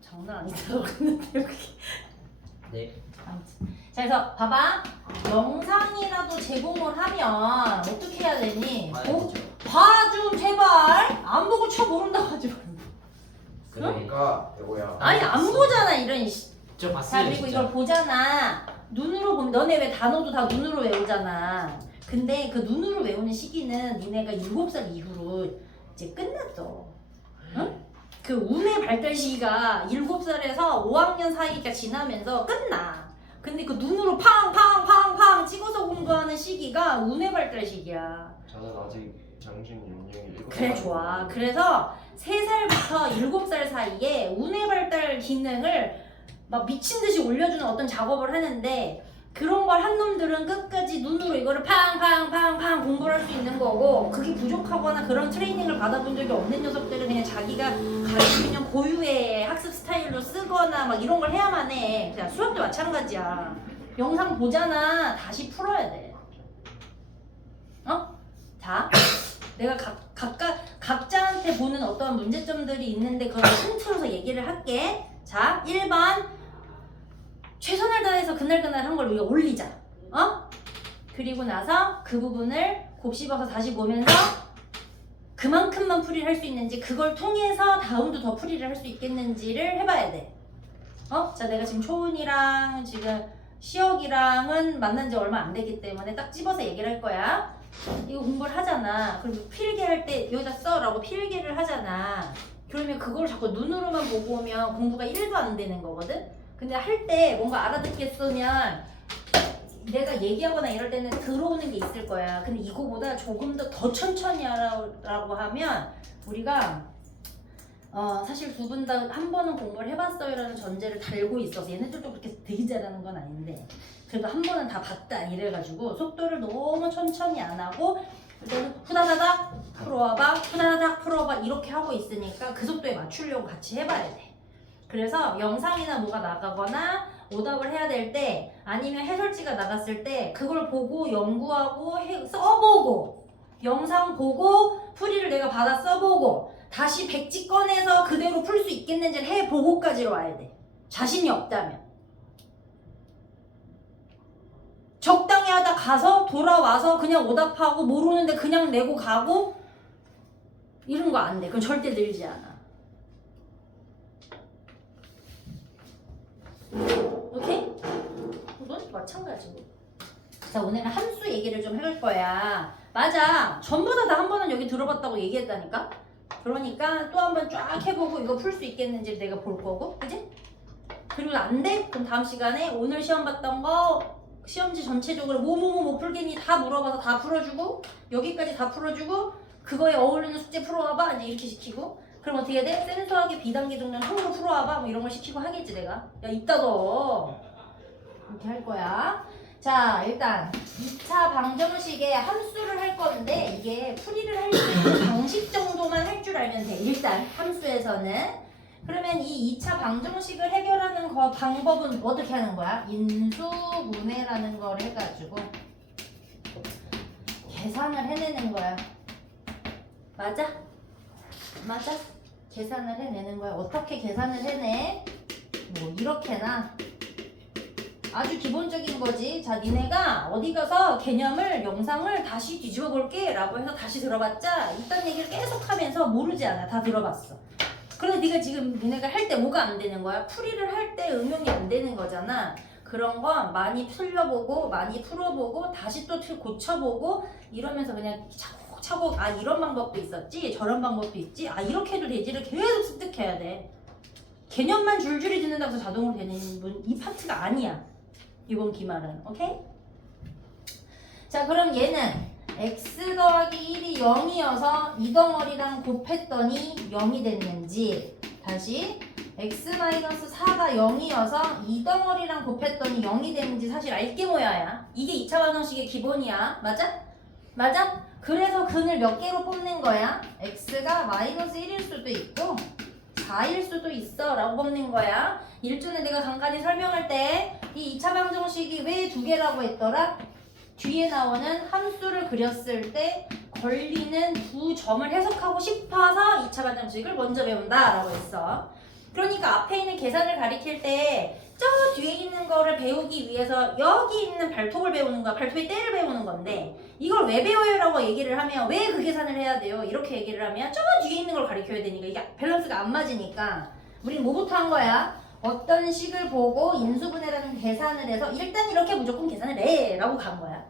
장난 아니더라고 근데 여기. 네. 아무튼. 자 그래서 봐봐. 영상이라도 제공을 하면 어떻게 해야 되니? 봐야죠. 봐 좀 제발. 안 보고 쳐 모른다고 하지 말고. 그러니까 여보야. 아니 안 보잖아 이런 씨. 저 자 봤어요 그리고 진짜. 이걸 보잖아. 눈으로 보면 너네 왜 단어도 다 눈으로 외우잖아. 근데 그 눈으로 외우는 시기는 니네가 7살 이후로 이제 끝났어. 응? 그 운의 발달 시기가 7살에서 5학년 사이가 지나면서 끝나. 근데 그 눈으로 팡팡팡팡 찍어서 공부하는 시기가 운의 발달 시기야. 저는 아직 정신 연령이 7살. 그래 좋아. 그래서 3살부터 7살 사이에 운의 발달 기능을 막 미친 듯이 올려주는 어떤 작업을 하는데 그런 걸 한 놈들은 끝까지 눈으로 이거를 팡팡팡팡 공부를 할 수 있는 거고 그게 부족하거나 그런 트레이닝을 받아본 적이 없는 녀석들은 그냥 자기가 가지고 있는 고유의 학습 스타일로 쓰거나 막 이런 걸 해야만 해. 그냥 수학도 마찬가지야. 영상 보잖아. 다시 풀어야 돼. 어? 자, 내가 각자한테 보는 어떤 문제점들이 있는데 그걸 통틀어서 얘기를 할게. 자, 1번 최선을 다해서 그날그날 한 걸 우리가 올리자. 어? 그리고 나서 그 부분을 곱씹어서 다시 보면서 그만큼만 풀이를 할 수 있는지 그걸 통해서 다음도 더 풀이를 할 수 있겠는지를 해봐야 돼. 어? 자, 내가 지금 초은이랑 지금 시혁이랑은 만난 지 얼마 안 되기 때문에 딱 집어서 얘기를 할 거야. 이거 공부를 하잖아. 그리고 필기할 때 여기다 써라고 필기를 하잖아. 그러면 그걸 자꾸 눈으로만 보고 오면 공부가 1도 안 되는 거거든? 근데 할 때 뭔가 알아듣겠으면 내가 얘기하거나 이럴 때는 들어오는 게 있을 거야. 근데 이거보다 조금 더 천천히 하라고 하면 우리가 사실 두 분 다 한 번은 공부를 해봤어요 라는 전제를 달고 있어서 얘네들도 그렇게 되게 잘하는 건 아닌데 그래도 한 번은 다 봤다 이래가지고 속도를 너무 천천히 안 하고 일단은 후다다닥 풀어와봐 후다다닥 풀어봐 이렇게 하고 있으니까 그 속도에 맞추려고 같이 해봐야 돼. 그래서 영상이나 뭐가 나가거나 오답을 해야 될 때 아니면 해설지가 나갔을 때 그걸 보고 연구하고 써보고 영상 보고 풀이를 내가 받아 써보고 다시 백지 꺼내서 그대로 풀 수 있겠는지를 해보고까지로 와야 돼. 자신이 없다면. 적당히 하다 가서 돌아와서 그냥 오답하고 모르는데 그냥 내고 가고 이런 거 안 돼. 그건 절대 늘지 않아. 오케이? 이건 마찬가지고. 자, 오늘은 함수 얘기를 좀 해볼 거야. 맞아. 전부 다 한 번은 여기 들어봤다고 얘기했다니까? 그러니까 또 한 번 쫙 해보고 이거 풀 수 있겠는지 내가 볼 거고. 그지? 그리고 안 돼? 그럼 다음 시간에 오늘 시험 봤던 거 시험지 전체적으로 뭐 풀겠니? 다 물어봐서 다 풀어주고 여기까지 다 풀어주고 그거에 어울리는 숙제 풀어와봐. 이제 이렇게 시키고 그럼 어떻게 돼? 센서하게 비단계 정도는 한으로 풀어와봐. 뭐 이런 걸 시키고 하겠지 내가. 야 이따 너 이렇게 할 거야. 자 일단 2차 방정식에 함수를 할 건데 이게 풀이를 할 수 있는 방식 정도만 할 줄 알면 돼. 일단 함수에서는. 그러면 이 2차 방정식을 해결하는 거 방법은 어떻게 하는 거야? 인수분해라는 걸 해가지고 계산을 해내는 거야. 맞아? 맞아? 계산을 해내는 거야. 어떻게 계산을 해내? 뭐 이렇게나 아주 기본적인 거지. 자, 니네가 어디 가서 개념을 영상을 다시 뒤집어 볼게 라고 해서 다시 들어봤자 이딴 얘기를 계속 하면서 모르지 않아. 다 들어봤어. 그런데 네가 지금 니네가 할 때 뭐가 안 되는 거야? 풀이를 할 때 응용이 안 되는 거잖아. 그런 거 많이 풀려보고 많이 풀어보고 다시 또 고쳐보고 이러면서 그냥 차곡차곡 아 이런 방법도 있었지 저런 방법도 있지 아 이렇게 해도 되지를 계속 습득해야 돼. 개념만 줄줄이 듣는다고 해서 자동으로 되는 분 이 파트가 아니야. 이번 기말은. 오케이? 자 그럼 얘는 x 더하기 1이 0이어서 이 덩어리랑 곱했더니 0이 됐는지 다시 x-4가 0이어서 이 덩어리랑 곱했더니 0이 됐는지 사실 알게 뭐야야. 이게 2차 방정식의 기본이야. 맞아? 맞아? 그래서 근을 몇 개로 뽑는 거야? x가 -1일 수도 있고 4일 수도 있어 라고 뽑는 거야. 일전에 내가 간간히 설명할 때 이 2차 방정식이 왜 2개라고 했더라? 뒤에 나오는 함수를 그렸을 때 걸리는 두 점을 해석하고 싶어서 2차 방정식을 먼저 배운다 라고 했어. 그러니까 앞에 있는 계산을 가리킬 때 저 뒤에 있는 거를 배우기 위해서 여기 있는 발톱을 배우는 거야. 발톱의 때를 배우는 건데 이걸 왜 배워요? 라고 얘기를 하면 왜 그 계산을 해야 돼요? 이렇게 얘기를 하면 저 뒤에 있는 걸 가리켜야 되니까 이게 밸런스가 안 맞으니까 우린 뭐부터 한 거야? 어떤 식을 보고 인수분해라는 계산을 해서 일단 이렇게 무조건 계산을 해 라고 간 거야.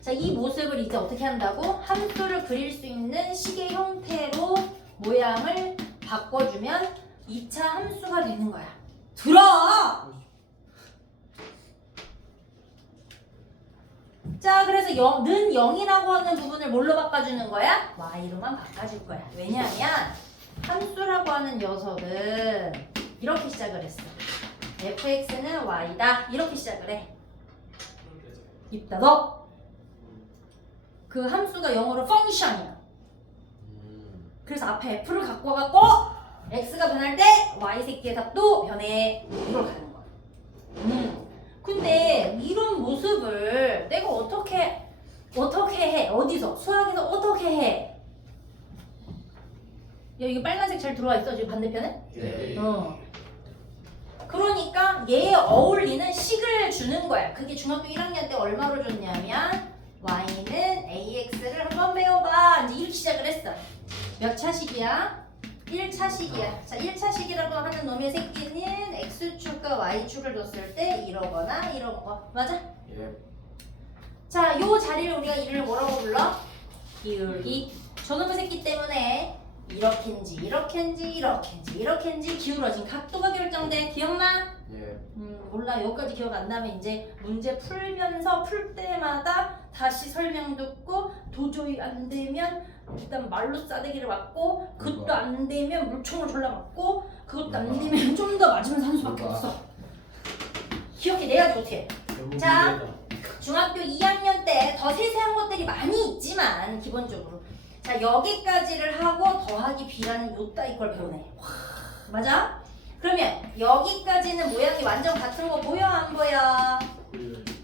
자, 이 모습을 이제 어떻게 한다고? 함수를 그릴 수 있는 식의 형태로 모양을 바꿔주면 2차 함수가 되는 거야. 들어! 자, 그래서 는 0이라고 하는 부분을 뭘로 바꿔주는 거야? y로만 바꿔줄 거야. 왜냐하면 함수라고 하는 녀석은 이렇게 시작을 했어. fx는 y다. 이렇게 시작을 해. 입다 너. 그 함수가 영어로 function이야. 그래서 앞에 f를 갖고 와갖고 x가 변할 때 y 새끼의 답도 변해. 이걸 가는 거야. 근데 이런 모습을 내가 어떻게 해? 어디서? 수학에서 어떻게 해? 야, 이거 빨간색 잘 들어와 있어 지금 반대편에? 네. 그러니까 얘에 어울리는 식을 주는 거야. 그게 중학교 1학년 때 얼마로 줬냐면 y는 ax를 한번 배워봐. 이제 이렇게 시작을 했어. 몇 차식이야? 1차식이야. 자, 1차식이라고 하는 놈의 새끼는 x축과 y축을 줬을 때 이러거나 이런 거. 맞아? 예. 자, 요 자리를 우리가 이름을 뭐라고 불러? 기울기. 저놈의 새끼 때문에 이렇게인지 이렇게인지 기울어진 각도가 결정돼. 기억나? 예. 몰라. 여기까지 기억 안 나면 이제 문제 풀면서 풀 때마다 다시 설명 듣고 도저히 안 되면 일단 말로 싸대기를 맞고 그것도 안 되면 물총을 졸라 맞고 그것도 안 되면 좀 더 맞으면서 한 수밖에 없어. 기억해 내야지 어떻게. 자, 중학교 2학년 때 더 세세한 것들이 많이 있지만 기본적으로 자 여기까지를 하고 더하기 b라는 요 따위 걸 배우네. 와, 맞아? 그러면 여기까지는 모양이 완전 같은 거 보여 안 보여?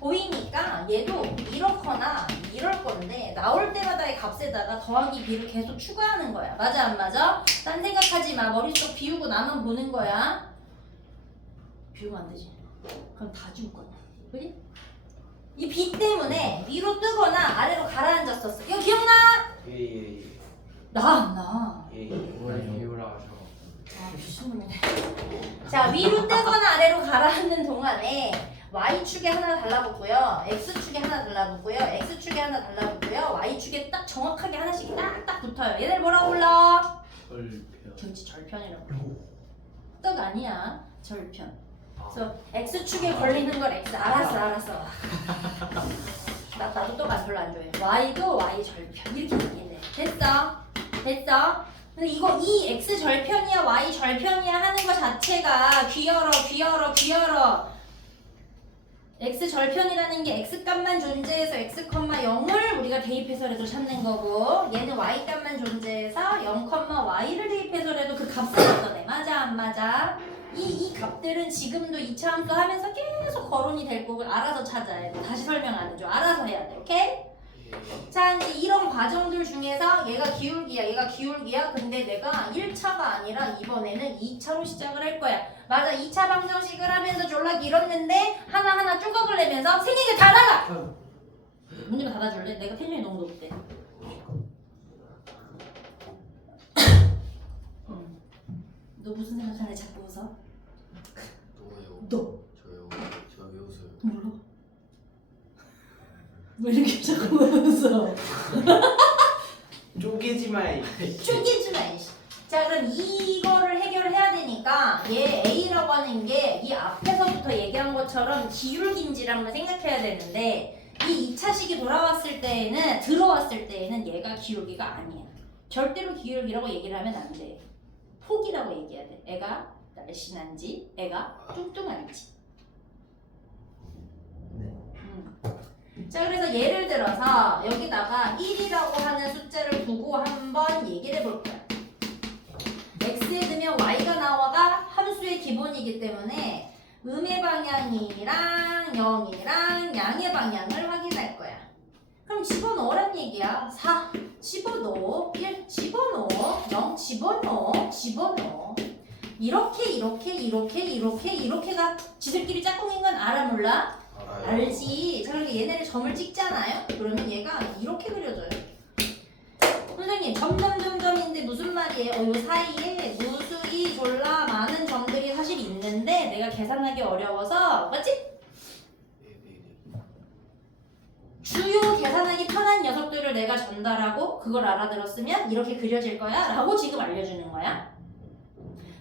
보이니까 얘도 이렇거나 이럴 건데 나올 때마다의 값에다가 더하기 b를 계속 추가하는 거야. 맞아 안 맞아? 딴 생각하지 마. 머릿속 비우고 나만 보는 거야. 비우면 안 되지. 그럼 다 지울 거야. 그지? 이 b 때문에 위로 뜨거나 아래로 가라앉았었어. 이거 기억나? 예. 나. 예. 뭘 비우라 하셔. 아 미친놈이네. 자 위로 뜨거나 아래로 가라앉는 동안에 y축에 하나 달라붙고요, x축에 하나 달라붙고요, x축에 하나 달라붙고요, y축에 딱 정확하게 하나씩 딱딱 붙어요. 얘들 뭐라고 불러? 절편. 그렇지 절편이라고. 떡 아니야 절편. 그래서 x축에 걸리는 걸 x. 알았어. 나도 떡 별로 안 좋아해. y도 y 절편 이렇게 얘기해. 됐어. 근데 이거 이 x 절편이야 y 절편이야 하는 거 자체가 귀여러. x 절편이라는 게 x 값만 존재해서 x, 0을 우리가 대입해서라도 찾는 거고 얘는 y 값만 존재해서 0, y를 대입해서라도 그 값을 얻어내. 맞아 안 맞아? 이 값들은 지금도 2차 함수 하면서 계속 거론이 될 거고 알아서 찾아야 돼. 다시 설명 안 해줘. 알아서 해야 돼. 오케이? 자 이제 이런 과정들 중에서 얘가 기울기야. 근데 내가 1차가 아니라 이번에는 2차로 시작을 할 거야. 맞아 2차 방정식을 하면서 졸라 길었는데 하나하나 쪼각을 내면서 생긴 게 다 나가! 문제가 닫아줄래? 내가 텐션이 너무 높대. 너 무슨 생각하는데 자꾸 웃어? 너예요. 너! 저요. 제가 왜 웃어요? 몰라. 왜 이렇게 자꾸 웃어? 쪼개지 마. 쪼개지 마. 자 그럼 이거를 해결을 해야 되니까 얘 A라고 하는 게 이 앞에서부터 얘기한 것처럼 기울기인지를 한번 생각해야 되는데 이 2차식이 들어왔을 때에는 얘가 기울기가 아니야. 절대로 기울기라고 얘기를 하면 안 돼. 폭이라고 얘기해야 돼. 애가 날씬한지 애가 뚱뚱한지. 자 그래서 예를 들어서 여기다가 1이라고 하는 숫자를 두고 한번 얘기를 해볼 거야. x에 두면 y가 나와가 함수의 기본이기 때문에 음의 방향이랑 0이랑 양의 방향을 확인할 거야. 그럼 집어넣으란 얘기야. 4 집어넣어, 1 집어넣어, 0 집어넣어. 집어넣어. 이렇게가 지들끼리 짝꿍인 건 알아 몰라? 알아요. 알지. 자, 그러니까 얘네를 점을 찍잖아요. 그러면 얘가 이렇게 그려져요. 선생님, 점점점점인데 무슨 말이에요? 요 사이에 무수히 졸라 많은 점들이 사실 있는데 내가 계산하기 어려워서 맞지? 네네네. 주요 계산하기 편한 녀석들을 내가 전달하고 그걸 알아들었으면 이렇게 그려질 거야 라고 지금 알려주는 거야.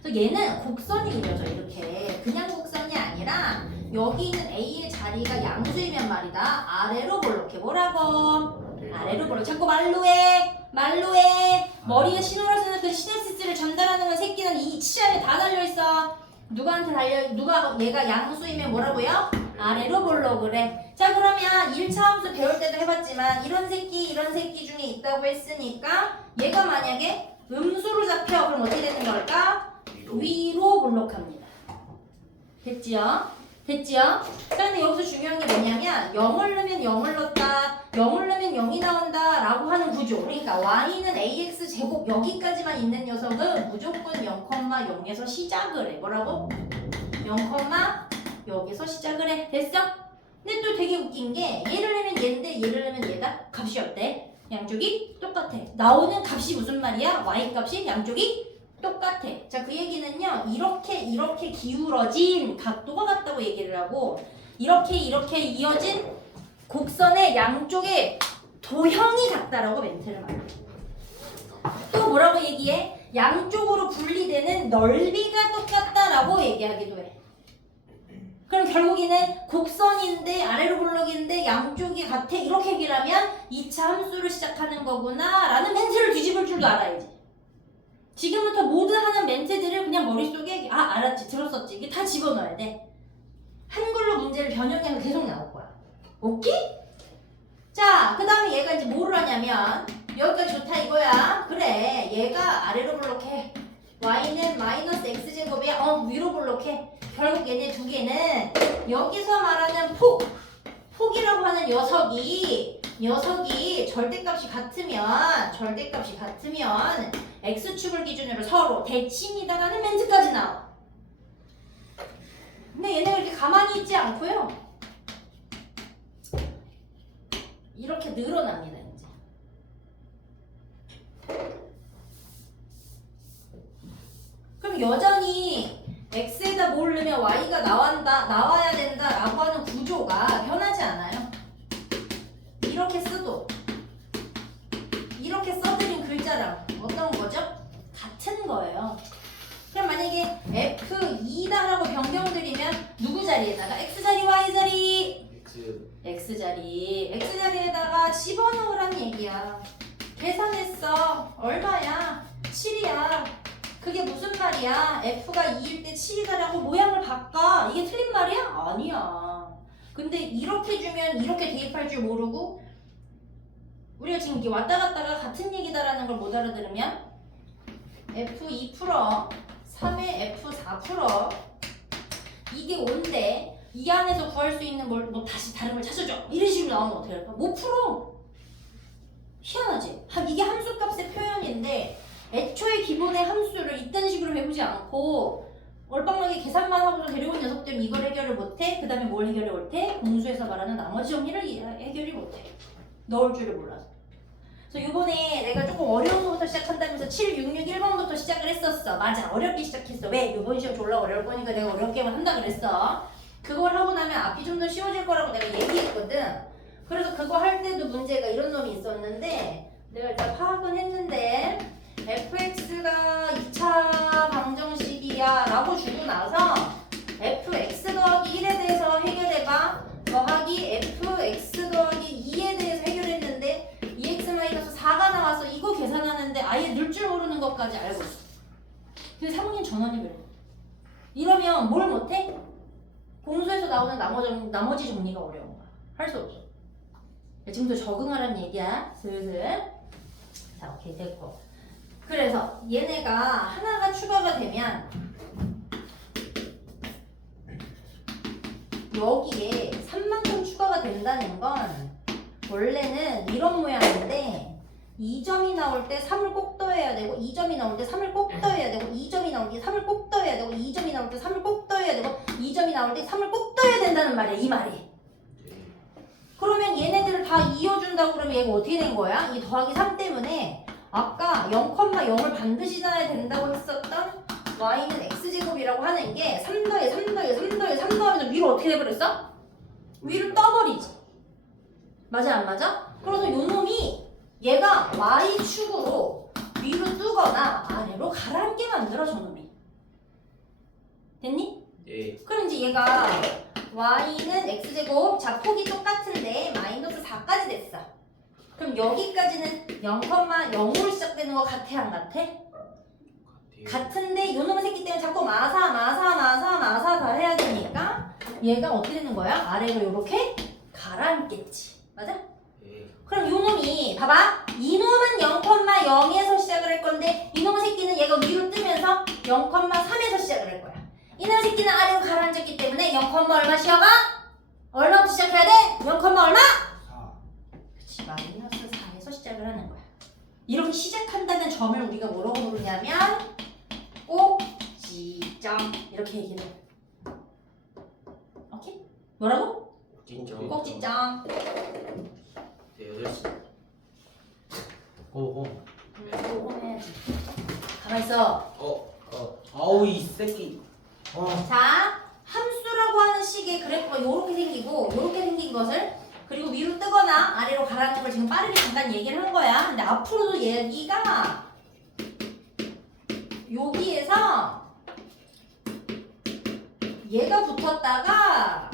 그래서 얘는 곡선이 그려져. 이렇게 그냥 곡선이 아니라 여기 있는 A의 자리가 양수이면 말이다. 아래로 볼록해. 뭐라고? 아래로 볼록. 자꾸 말로 해. 머리에 신호를 쓰는 그 시냅시스를 전달하는 건 새끼는 이 치아에 다 달려있어. 얘가 양수이면 뭐라고요? 아래로 볼록 그래. 자, 그러면 1차 함수 배울 때도 해봤지만 이런 새끼 중에 있다고 했으니까 얘가 만약에 음수로 잡혀. 그럼 어떻게 되는 걸까? 위로 볼록합니다. 됐지요? 자, 근데 여기서 중요한 게 뭐냐면 0을 넣으면 0을 넣었다, 0을 넣으면 0이 나온다 라고 하는 구조. 그러니까 y는 ax 제곱 여기까지만 있는 녀석은 무조건 0,0에서 시작을 해. 뭐라고? 0,0에서 시작을 해. 됐어? 근데 또 되게 웃긴 게 얘를 넣으면 얘인데 얘를 넣으면 얘다? 값이 어때? 양쪽이 똑같아. 나오는 값이 무슨 말이야? y 값이 양쪽이 똑같아. 자, 그 얘기는요, 이렇게 기울어진 각도가 같다고 얘기를 하고, 이렇게 이어진 곡선의 양쪽의 도형이 같다라고 멘트를 말해. 또 뭐라고 얘기해? 양쪽으로 분리되는 넓이가 똑같다라고 얘기하기도 해. 그럼 결국에는 곡선인데 아래로 볼록인데 양쪽이 같아 이렇게 얘기를 하면 2차 함수를 시작하는 거구나 라는 멘트를 뒤집을 줄도 알아야지. 지금부터 모든 하는 멘트들을 그냥 머릿속에 알았지 들었었지 이게 다 집어넣어야 돼. 한글로 문제를 변형해서 계속 나올 거야. 오케이? 자, 그 다음에 얘가 이제 뭐를 하냐면 여기까지 좋다 이거야. 그래, 얘가 아래로 볼록해. y는 마이너스 x제곱이야. 위로 볼록해. 결국 얘네 두 개는 여기서 말하는 폭이라고 하는 녀석이 절대값이 같으면 x축을 기준으로 서로 대칭이다라는 멘트까지 나와. 근데 얘네가 이렇게 가만히 있지 않고요. 이렇게 늘어납니다. 이제. 그럼 여전히 x에다 뭘 넣으면 y가 나와야 된다라고 하는 구조가 변하지 않아요. 이렇게 써드린 글자랑 어떤 거죠? 같은 거예요. 그럼 만약에 F2다라고 변경드리면 누구 자리에다가 X자리, Y자리? X자리에다가 집어넣으란 얘기야. 계산했어. 얼마야? 7이야. 그게 무슨 말이야? F가 2일 때 7이다라고 모양을 바꿔. 이게 틀린 말이야? 아니야. 근데 이렇게 주면 이렇게 대입할 줄 모르고 우리가 지금 이렇게 왔다 갔다가 같은 얘기다라는 걸 못 알아들으면 F2 풀어 3의 F4 이게 5인데 이 안에서 구할 수 있는 뭐 다시 다른 걸 찾아줘 이런 식으로 나오면 어떻게 할까? 못 풀어. 희한하지? 이게 함수값의 표현인데 애초에 기본의 함수를 이딴 식으로 배우지 않고 얼빵하게 계산만 하고서 데려온 녀석들은 이걸 해결을 못해. 그 다음에 뭘 해결을 못해? 공수에서 말하는 나머지 정리를 해결이 못해. 넣을 줄을 몰라서. 그래서 이번에 내가 조금 어려운 거부터 시작한다면서 7661번부터 시작을 했었어. 맞아, 어렵게 시작했어. 왜? 이번 시험 졸라 어려울 거니까 내가 어렵게만 한다 그랬어. 그걸 하고 나면 앞이 좀 더 쉬워질 거라고 내가 얘기했거든. 그래서 그거 할 때도 문제가 이런 놈이 있었는데 내가 일단 파악은 했는데 fx가 2차 방정식이야 라고 주고 나서 fx 더하기 1에 대해서 해결해봐 더하기 fx 더하기 2에 대해서 해결했는데 2x-4가 나와서 이거 계산하는데 아예 넣을 줄 모르는 것까지 알고 있어. 근데 사모님 전원이 그래. 이러면 뭘 못해? 공수에서 나오는 나머지 정리가 어려운 거야. 할 수 없어. 지금부터 적응하라는 얘기야. 슬슬. 자, 오케이 됐고. 그래서 얘네가 하나가 추가가 되면 여기에 3만큼 추가가 된다는 건 원래는 이런 모양인데 2점이 나올 때 3을 꼭 더해야 더해야 되고 2점이 나올 때 3을 꼭 더해야 되고 2점이 나올 때 3을 꼭 더해야 되고 2점이 나올 때 3을 꼭 더해야 되고 2점이 나올 때 3을 꼭 더해야 된다는 말이야. 이 말이. 그러면 얘네들을 다 이어준다고 그러면 얘가 어떻게 된 거야? 이 더하기 3 때문에 아까 0,0을 반드시 넣어야 된다고 했었던 y는 x제곱이라고 하는 게 3 더해 3 더해 3 더해 3 더하면 위로 어떻게 돼버렸어? 위로 떠버리지. 맞아 안 맞아? 그래서 요 놈이 얘가 y축으로 위로 뜨거나 아래로 가라앉게 만들어 저 놈이. 됐니? 네. 그럼 이제 얘가 y는 x제곱 자 폭이 똑같은데 마이너스 4까지 됐어. 그럼 여기까지는 0,0으로 시작되는 거 같아 안 같아? 같은데 요놈의 새끼 때문에 자꾸 마사 다 해야 되니까 얘가 어떻게 되는 거야? 아래로 이렇게 가라앉겠지. 맞아? 네. 그럼 요놈이 봐봐 이놈은 0,0에서 시작을 할 건데 이놈의 새끼는 얘가 위로 뜨면서 0,3에서 시작을 할 거야. 이놈의 새끼는 아래로 가라앉았기 때문에 0, 얼마 시어가? 얼마부터 시작해야 돼? 0, 얼마? 4. 그치 마이너스 4에서 시작을 하는 거야. 이렇게 시작한다는 점을 우리가 뭐라고 부르냐면 꼭지점 이렇게 얘기를 해. 오케이? 뭐라고? 진짜. 꼭지점. 네, 8시. 고고. 요거 해야지. 가만있어. 아우 이 새끼. 자, 함수라고 하는 식의 그래프가 요렇게 생기고 요렇게 생긴 것을 그리고 위로 뜨거나 아래로 가라앉는 걸 지금 빠르게 잠깐 얘기를 한 거야. 근데 앞으로도 얘기가 여기에서 얘가 붙었다가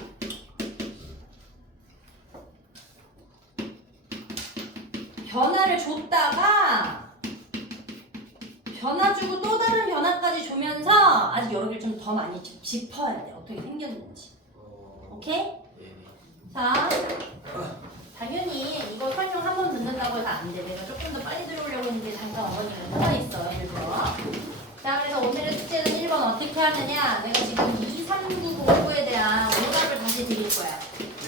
변화를 줬다가 변화 주고 또 다른 변화까지 주면서 아직 여러 개를 좀 더 많이 짚어야 돼. 어떻게 생겼는지. 오케이? 네. 자, 당연히 이거 설명 한 번 듣는다고 해서 안 돼. 내가 조금 더 빨리 들어오려고 했는데 잠깐 어머니가 뭐가 있어. 예를 들어. 자, 그래서 오늘의 숙제는 1번 어떻게 하느냐. 내가 지금 2, 3, 9, 5에 대한 오답을 다시 드릴 거야.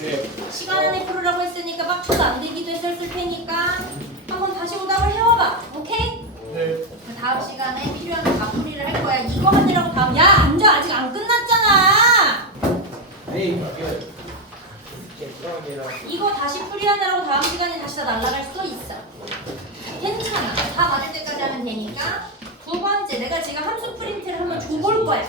네. 시간 안에 풀으라고 했으니까 빡쳐도 안 되기도 했을 테니까 한번 다시 오답을 해와봐. 오케이? 네. 그 다음 시간에 필요한 거 다 풀이를 할 거야. 이거 하느라고 다음. 야, 앉아. 아직 안 끝났잖아. 에이 이거 다시 풀이하느라고 다음 시간에 다시 다 날아갈 수도 있어. 괜찮아. 다 맞을 때까지 하면 되니까. 두 번째, 내가 지금 함수 프린트를 한번 줘볼 거야.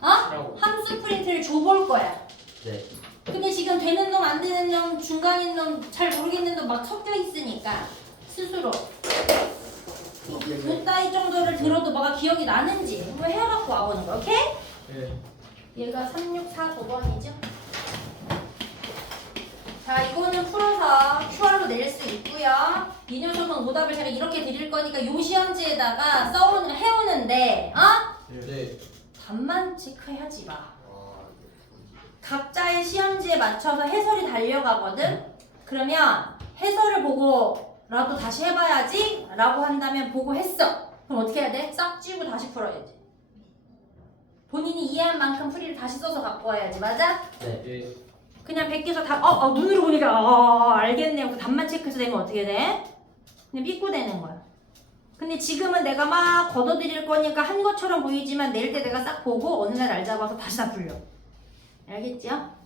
어? 함수 프린트를 줘볼 거야. 네. 근데 지금 되는 놈, 안 되는 놈, 중간인 놈, 잘 모르겠는 놈 막 섞여 있으니까 스스로 요 따위 정도를 들어도 뭐가 기억이 나는지 한번 해갖고 와보는 거, 오케이? 네. 얘가 3649번이죠? 자, 이거는 풀어서 QR로 낼 수 있고요. 이 녀석은 오답을 제가 이렇게 드릴 거니까 요 시험지에다가 해오는데, 어? 네. 답만 체크해야지 마. 각자의 시험지에 맞춰서 해설이 달려가거든? 그러면 해설을 보고라도 다시 해봐야지 라고 한다면 보고 했어. 그럼 어떻게 해야 돼? 싹 지우고 다시 풀어야지. 본인이 이해한 만큼 풀이를 다시 써서 갖고 와야지. 맞아? 네. 그냥 베껴서 답, 눈으로 보니까 알겠네요. 그 답만 체크해서 내면 어떻게 돼? 그냥 삐꾸되는 거야. 근데 지금은 내가 막 걷어들일 거니까 한 것처럼 보이지만 내일 때 내가 싹 보고 어느 날 날 잡아서 다시 다 풀려. 알겠지요?